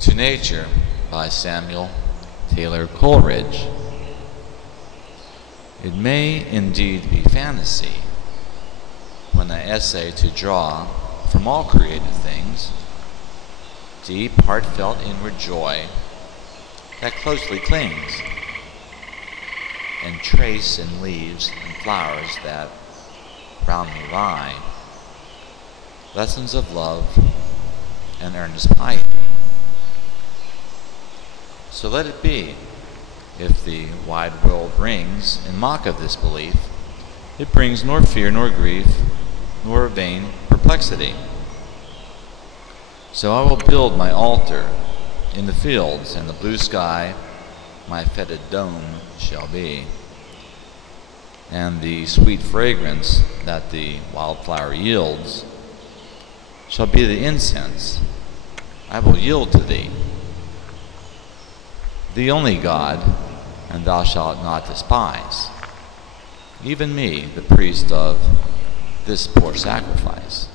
To Nature by Samuel Taylor Coleridge. It may indeed be fantasy when I essay to draw from all created things deep, heartfelt inward joy that closely clings, and trace in leaves and flowers that round me lie lessons of love and earnest piety. So let it be. If the wide world rings in mock of this belief, it brings nor fear nor grief, nor vain perplexity. So I will build my altar in the fields, and the blue sky my fetid dome shall be. And the sweet fragrance that the wildflower yields shall be the incense I will yield to thee. The only God, and thou shalt not despise, even me, the priest of this poor sacrifice.